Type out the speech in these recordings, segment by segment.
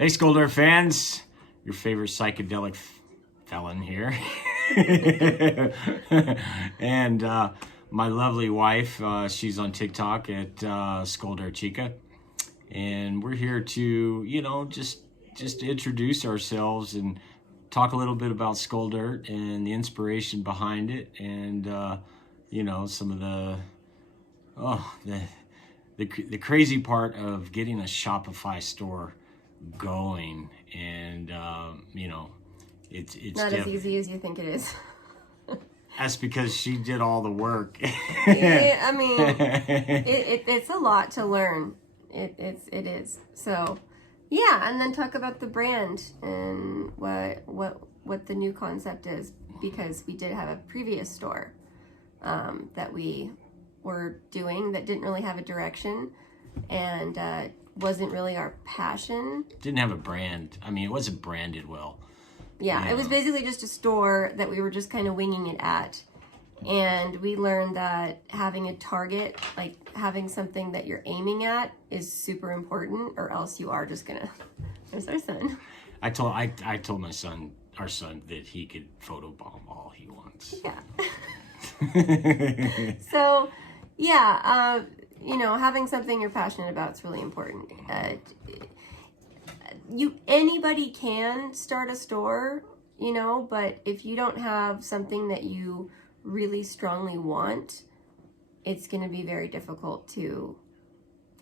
Hey, Skolder fans, your favorite psychedelic felon here. And my lovely wife, she's on TikTok at Skolder Chica. And we're here to, just introduce ourselves and talk a little bit about Skolder and the inspiration behind it, and some of the crazy part of getting a Shopify store going, and it's not as easy as you think it is. That's because she did all the work. Yeah, I mean, it's a lot to learn. It is. So, yeah, and then talk about the brand and what the new concept is, because we did have a previous store that we were doing that didn't really have a direction, and wasn't really our passion. Didn't have a brand. I mean, it wasn't branded well. Yeah, it was basically just a store that we were just kind of winging it at. And we learned that having a target, like having something that you're aiming at, is super important, or else you are just gonna... There's our son. I told my son, our son, that he could photobomb all he wants. Yeah. So, yeah, having something you're passionate about is really important. Anybody can start a store, but if you don't have something that you really strongly want, it's going to be very difficult to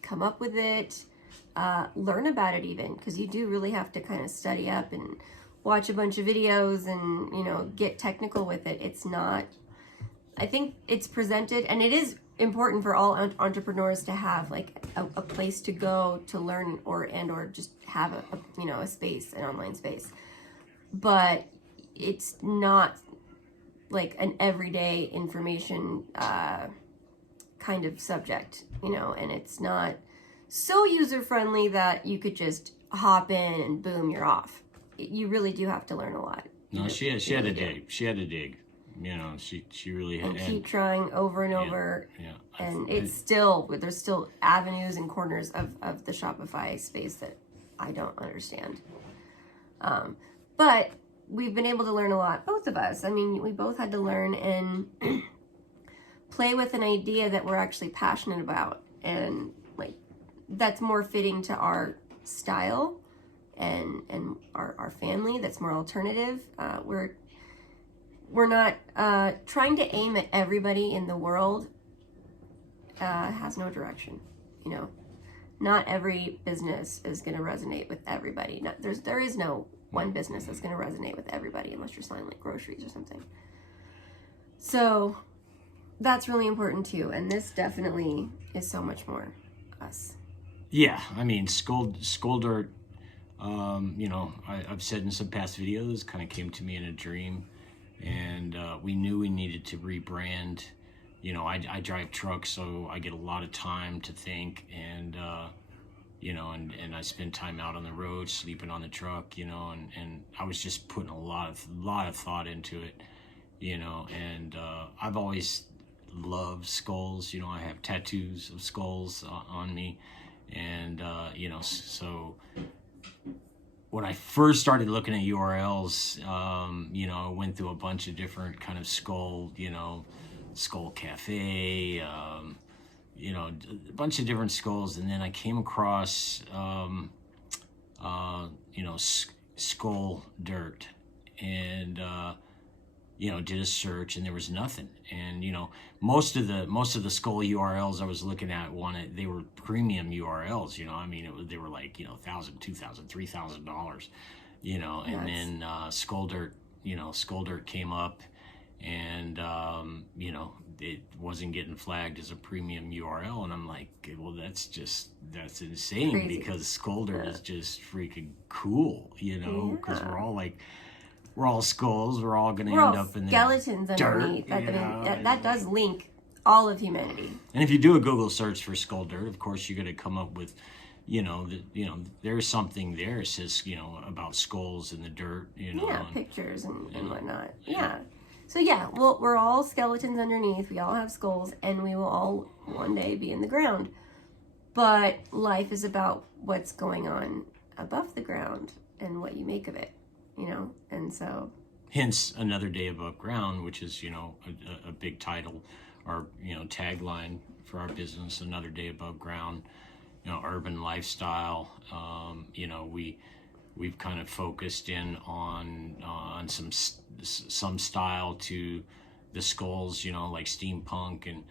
come up with it, learn about it even, because you do really have to kind of study up and watch a bunch of videos and, get technical with it. It's not, I think it's presented, and it is important for all entrepreneurs to have like a place to go to learn or just have a space, an online space, but it's not like an everyday information kind of subject, and it's not so user friendly that you could just hop in and boom, you're off. You really do have to learn a lot. No, she had to dig. She had to dig. She really had. And keep trying over and over. Yeah. And there's still avenues and corners of the Shopify space that I don't understand. But we've been able to learn a lot, both of us. I mean, we both had to learn and play with an idea that we're actually passionate about, and like that's more fitting to our style and our family. That's more alternative. We're not trying to aim at everybody in the world. Has no direction. Not every business is going to resonate with everybody. There is no one business that's going to resonate with everybody, unless you're selling like groceries or something. So that's really important too, and this definitely is so much more us. Yeah, I mean, Skolder, I've said in some past videos, kind of came to me in a dream, and we knew we needed to rebrand. I drive trucks, so I get a lot of time to think, and and I spend time out on the road, sleeping on the truck, and I was just putting a lot of thought into it, and I've always loved skulls. I have tattoos of skulls on me, and so when I first started looking at URLs, I went through a bunch of different kind of skull cafe, a bunch of different skulls, and then I came across, skull dirt, and did a search, and there was nothing. And most of the skull URLs I was looking at they were premium URLs. I mean, they were like $1,000, $2,000, $3,000, and then skull dirt came up, and it wasn't getting flagged as a premium URL, and I'm like, well, that's insane. Crazy. Because Skolder is just freaking cool, because we're all skulls, we're all gonna end up in the skeletons dirt, underneath. That does link all of humanity. And if you do a Google search for skull dirt, of course you're gonna come up with there's something there that says about skulls in the dirt, pictures and whatnot. Yeah. So yeah, well, we're all skeletons underneath. We all have skulls, and we will all one day be in the ground. But life is about what's going on above the ground and what you make of it, and so. Hence another day above ground, which is, a big title or, tagline for our business, another day above ground, urban lifestyle. We've kind of focused in on some style to the skulls, like steampunk and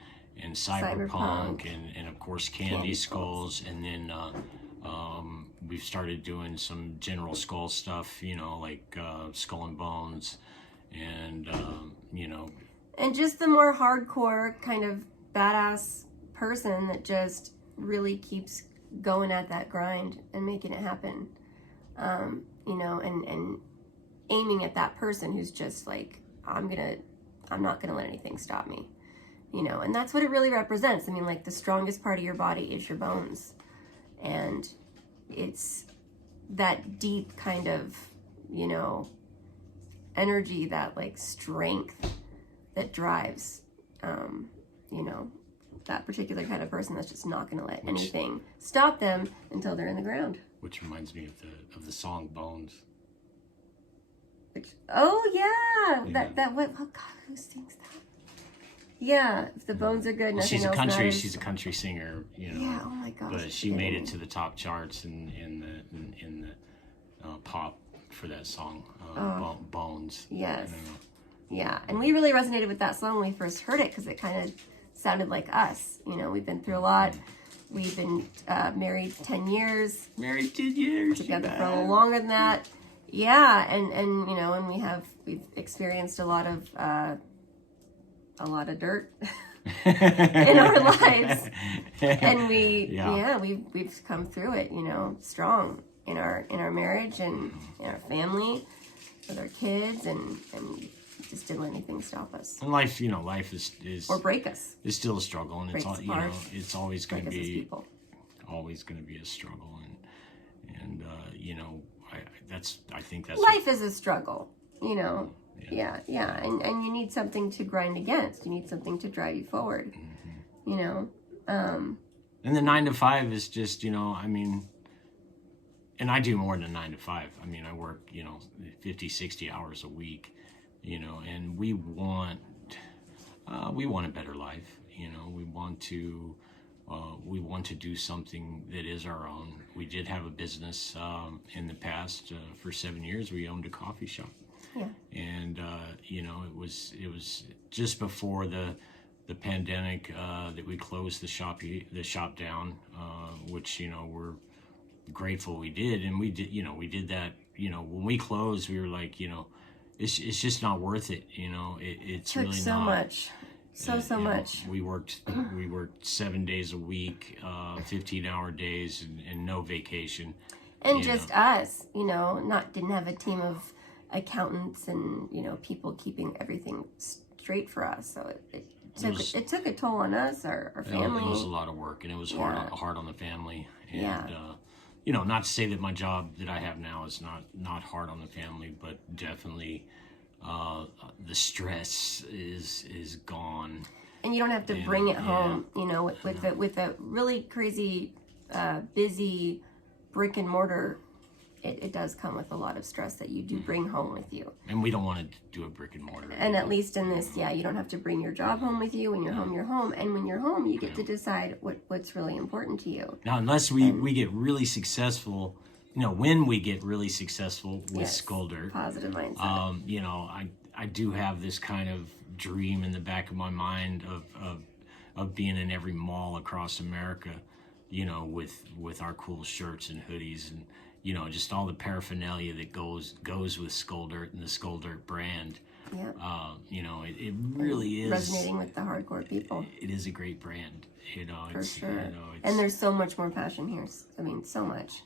cyberpunk and of course candy skulls. And then we've started doing some general skull stuff, like Skull and Bones and and just the more hardcore kind of badass person that just really keeps going at that grind and making it happen, and aiming at that person who's just like, I'm not gonna let anything stop me, and that's what it really represents. I mean, like, the strongest part of your body is your bones, and it's that deep kind of, energy, that like strength that drives, that particular kind of person that's just not going to let anything stop them until they're in the ground. Which reminds me of the song Bones. Oh yeah. That what? Oh God, who sings that? Yeah, if the bones are good, nothing else matters. She's a country singer, Yeah. Oh my gosh. But she made it to the top charts in the pop for that song, Bones. Yes. Yeah, and we really resonated with that song when we first heard it because it kind of sounded like us. We've been through a lot. We've been married 10 years. Married 10 years. Together for a little longer than that. Yeah, and we've experienced a lot of dirt in our lives, and we've come through it, strong in our marriage and in our family with our kids, and just didn't let anything stop us. And life is or break us. It's still a struggle, and it's always going to be a struggle, and I think that's life is a struggle, Yeah. And you need something to grind against. You need something to drive you forward, And the 9 to 5 is just, and I do more than 9 to 5. I mean, I work, 50, 60 hours a week, and we want a better life. We want to do something that is our own. We did have a business in the past. For 7 years, we owned a coffee shop. Yeah. And it was just before the pandemic that we closed the shop down, which we're grateful we did, and we did that. When we closed, we were like, it's just not worth it. It's took really so not much. So much. We worked 7 days a week, 15-hour days, and no vacation. And just us, didn't have a team of accountants and people keeping everything straight for us. So it took a toll on us, our family. It was a lot of work, and it was hard on the family. And not to say that my job that I have now is not hard on the family, but definitely the stress is gone. And you don't have to bring it home, with a really crazy busy brick and mortar. It does come with a lot of stress that you do bring home with you. And we don't want to do a brick and mortar. And at least in this, you don't have to bring your job home with you. When you're home, you're home. And when you're home, you get to decide what's really important to you. Now, unless we get really successful, when we get really successful with Skull Dirt. Positive mindset. I do have this kind of dream in the back of my mind of being in every mall across America, with our cool shirts and hoodies and just all the paraphernalia that goes with Skull Dirt and the Skull Dirt brand. Yeah. It really is resonating with the hardcore people. It is a great brand. For sure. And there's so much more passion here. I mean, so much.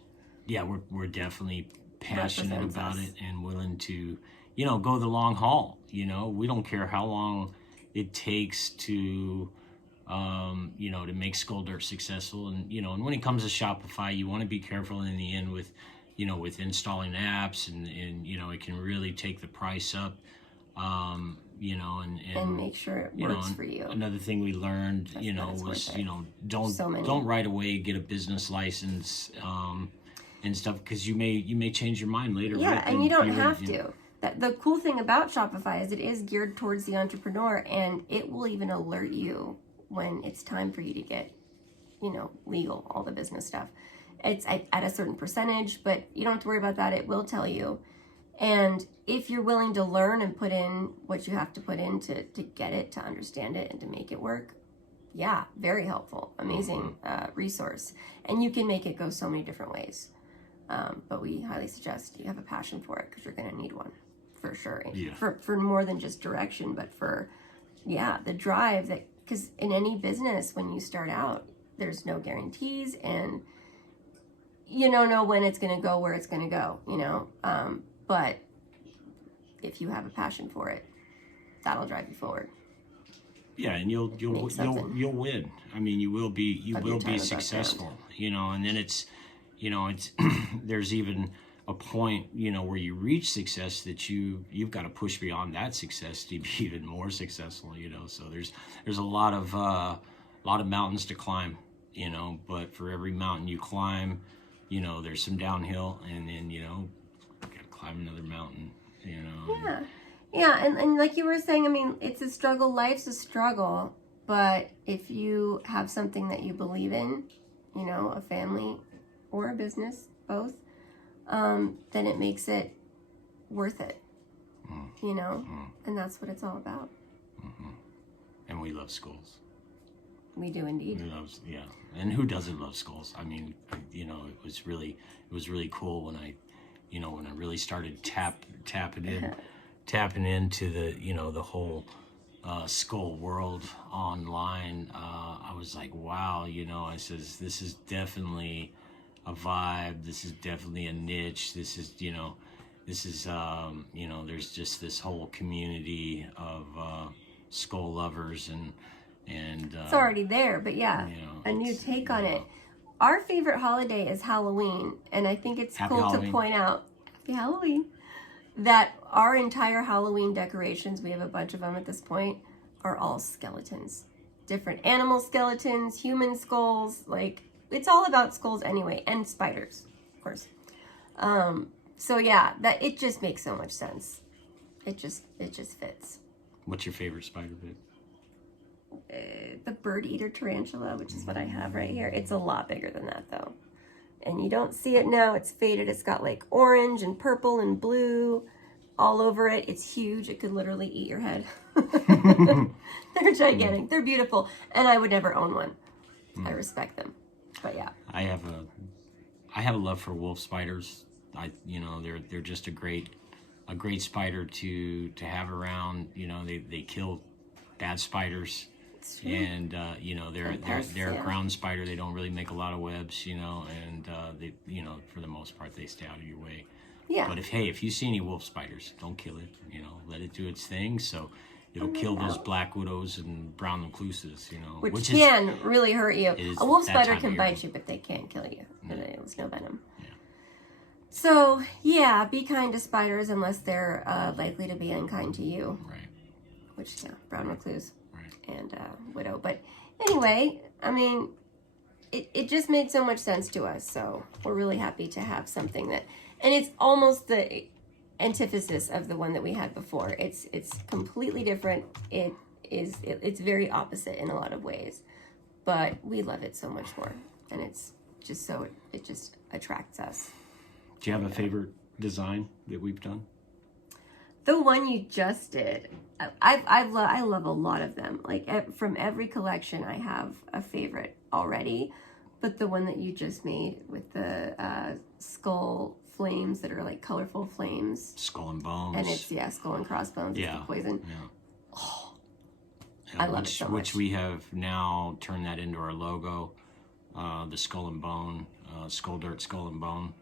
Yeah, we're definitely passionate about it and willing to, go the long haul. We don't care how long it takes to to make Skull Dirt successful. And, and when it comes to Shopify, you want to be careful in the end with, with installing apps and it can really take the price up, and make sure it works for you. Another thing we learned, was, don't right away get a business license. and stuff, because you may change your mind later. Yeah, right? and you don't Be ready, have to. The cool thing about Shopify is it is geared towards the entrepreneur, and it will even alert you when it's time for you to get, legal, all the business stuff. It's at a certain percentage, but you don't have to worry about that. It will tell you. And if you're willing to learn and put in what you have to put in to get it, to understand it, and to make it work, yeah, very helpful, amazing resource. And you can make it go so many different ways. But we highly suggest you have a passion for it, because you're going to need one for sure. Yeah. For more than just direction, but for, the drive that, because in any business, when you start out, there's no guarantees, and you don't know when it's going to go, where it's going to go, but if you have a passion for it, that'll drive you forward. Yeah, and you'll win. I mean, you will be successful, and then it's there's even a point, where you reach success that you've got to push beyond that success to be even more successful, so there's a lot of mountains to climb, but for every mountain you climb, there's some downhill, and then gotta climb another mountain, Yeah, and like you were saying, I mean, it's a struggle. Life's a struggle, but if you have something that you believe in, a family or a business, both, then it makes it worth it, and that's what it's all about. And we love schools. We do indeed. And who doesn't love schools? I mean, it was really cool when I really started tapping into the the whole skull world online. I was like, wow, I says, this is definitely a vibe. This is definitely a niche. This is there's just this whole community of skull lovers, and it's already there, but a new take on it. Our favorite holiday is Halloween, and I think it's cool to point out, Happy Halloween, that our entire Halloween decorations, we have a bunch of them at this point, are all skeletons. Different animal skeletons, human skulls, like, it's all about skulls anyway, and spiders, of course. So that it just makes so much sense. It just fits. What's your favorite spider bit? The bird eater tarantula, which is what I have right here. It's a lot bigger than that though, and you don't see it now. It's faded. It's got like orange and purple and blue all over it. It's huge. It could literally eat your head. They're gigantic. They're beautiful, and I would never own one. I respect them, but I have a love for wolf spiders. They're just a great spider to have around. They kill bad spiders. And they're a ground spider. They don't really make a lot of webs, and they for the most part they stay out of your way. Yeah. But if you see any wolf spiders, don't kill it. Let it do its thing. So it'll kill those black widows and brown recluses. Which can really hurt you. A wolf spider can bite you, but they can't kill you. There's no venom. Yeah. So be kind to spiders unless they're likely to be unkind to you. Right. Which brown recluse. And widow. But anyway, I mean, it just made so much sense to us. So we're really happy to have something that, and it's almost the antithesis of the one that we had before. It's completely different. It's very opposite in a lot of ways, but we love it so much more, and it's just it just attracts us. Do you have a favorite design that we've done? The one you just did, I love a lot of them. Like from every collection, I have a favorite already. But the one that you just made with the skull flames that are like colorful flames, skull and bones, and it's skull and crossbones. It's the poison. Yeah. Oh, I love it so much. Which we have now turned that into our logo, the skull and bone, skull dirt, skull and bone.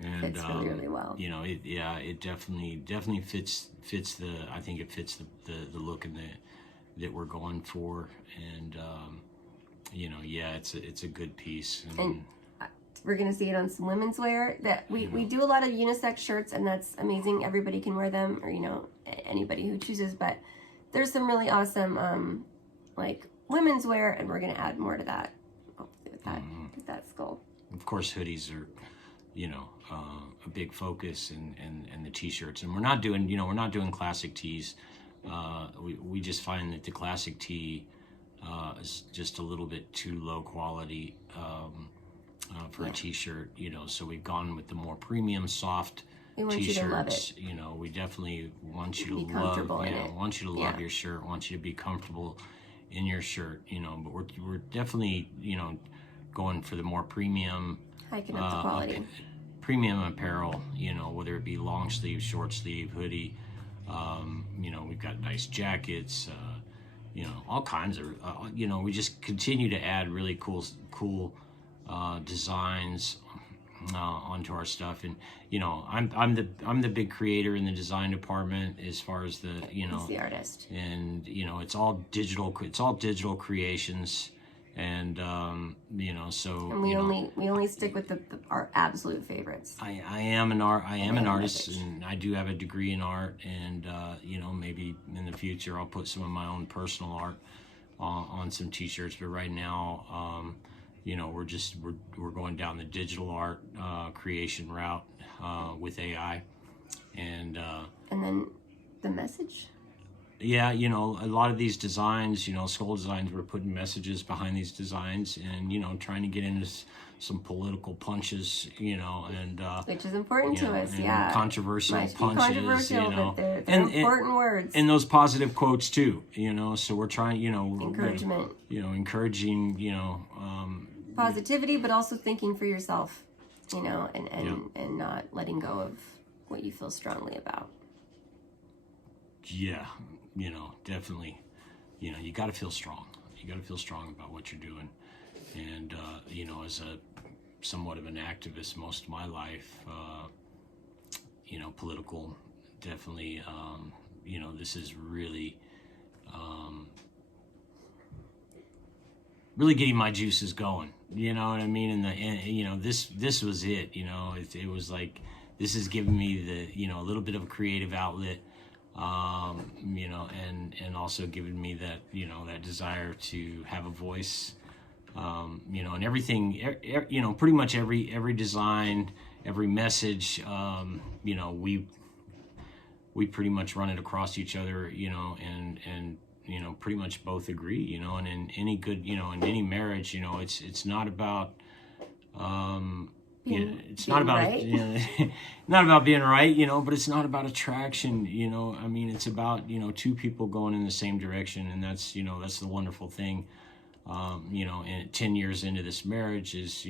And fits really, really well. It definitely fits the. I think it fits the look and that we're going for, and it's a good piece. And we're gonna see it on some women's wear. That we do a lot of unisex shirts, and that's amazing. Everybody can wear them, or anybody who chooses. But there's some really awesome like women's wear, and we're gonna add more to that. Hopefully with that skull. Of course, hoodies are a big focus in the t-shirts. And we're not doing classic tees. We just find that the classic tee is just a little bit too low quality for a t-shirt, so we've gone with the more premium soft We want you to love it. t-shirts. We definitely want you Be to comfortable love, in it. want you to love your shirt, want you to be comfortable in your shirt, but we're definitely, going for the more premium, Hiking up the quality. premium apparel, whether it be long sleeve, short sleeve, hoodie. We've got nice jackets, all kinds of, we just continue to add really cool designs onto our stuff. And I'm the big creator in the design department as far as He's the artist. and it's all digital creations. And so And we only stick with our absolute favorites. I am an artist, and I do have a degree in art, and maybe in the future I'll put some of my own personal art on some t-shirts, but right now we're going down the digital art creation route with AI. And then the message. yeah, a lot of these designs, skull designs, we're putting messages behind these designs, and trying to get into some political punches, and Which is important to us, and controversial Might be punches, controversial, but they're and important words. and those positive quotes too, so we're trying, Encouragement. Encouraging, Positivity, but also thinking for yourself, and not letting go of what you feel strongly about. yeah, definitely, you got to feel strong. You got to feel strong about what you're doing. And, as a somewhat of an activist most of my life, political, definitely, this is really, really getting my juices going. You know what I mean? And this was it. It was like, this is giving me a little bit of a creative outlet. And also giving me that, that desire to have a voice, and everything, pretty much every design, every message, we pretty much run it across each other, and pretty much both agree, and in any good, in any marriage, it's not about, it's not about right? not about being right, but it's not about attraction, it's about two people going in the same direction, and that's the wonderful thing, and 10 years into this marriage is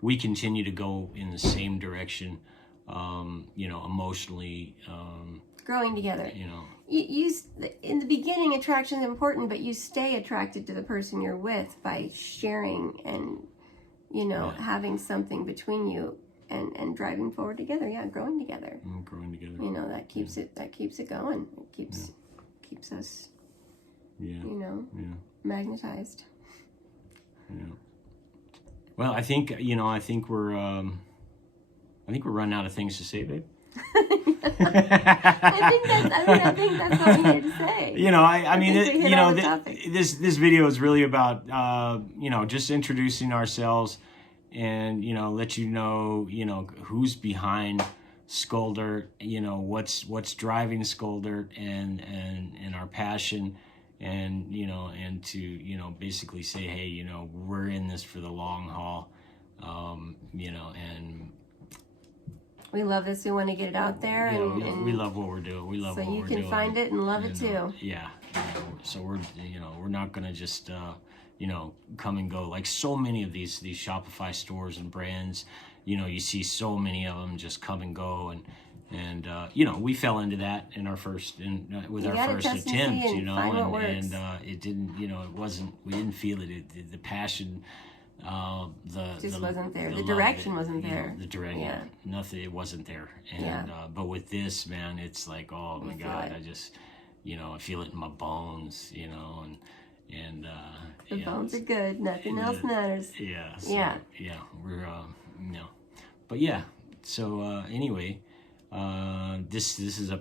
we continue to go in the same direction, emotionally, Growing together. You in the beginning, attraction is important, but you stay attracted to the person you're with by sharing and having something between you and driving forward together. Yeah, growing together. Growing together. That keeps it going. It keeps us magnetized. Yeah. Well, I think we're running out of things to say, babe. I think that's what we need to say. This video is really about just introducing ourselves and let who's behind Skull Dirt, what's driving Skull Dirt and our passion, and and to basically say, hey, we're in this for the long haul, and we love this. We want to get it out there, and we love what we're doing. We love what we're doing. So you can find it and love it too. Yeah. So we're not gonna just come and go like so many of these Shopify stores and brands. You see so many of them just come and go, and we fell into that in our first with our first attempt. And it didn't. It wasn't. We didn't feel it. The passion. Wasn't there. The direction wasn't there. The direction, nothing. It wasn't there. And but with this, man, it's like, oh my God, I just, I feel it in my bones, and the bones are good. Nothing else matters. Yeah. So, we're but yeah. So anyway, this is a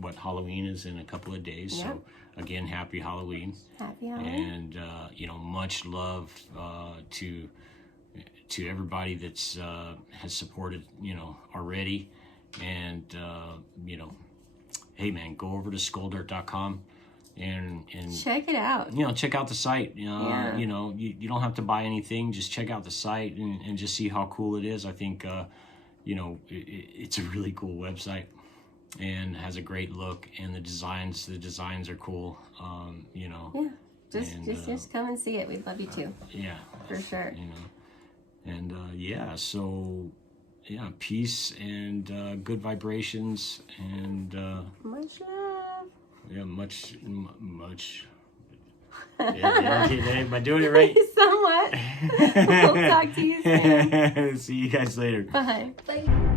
what Halloween is in a couple of days. Yep. So. Again, happy Halloween. Happy Halloween. And, much love to to everybody that's has supported, already. And hey man, go over to skulldirt.com and check it out. Check out the site. Yeah. You don't have to buy anything. Just check out the site and just see how cool it is. I think it's a really cool website and has a great look, and the designs are cool. Yeah. Just come and see it. We'd love you to. Yeah. For sure. And so peace and good vibrations and much love. Yeah, much. Yeah, okay, am I doing it right? Somewhat. We'll talk to you soon. See you guys later. Bye. Bye.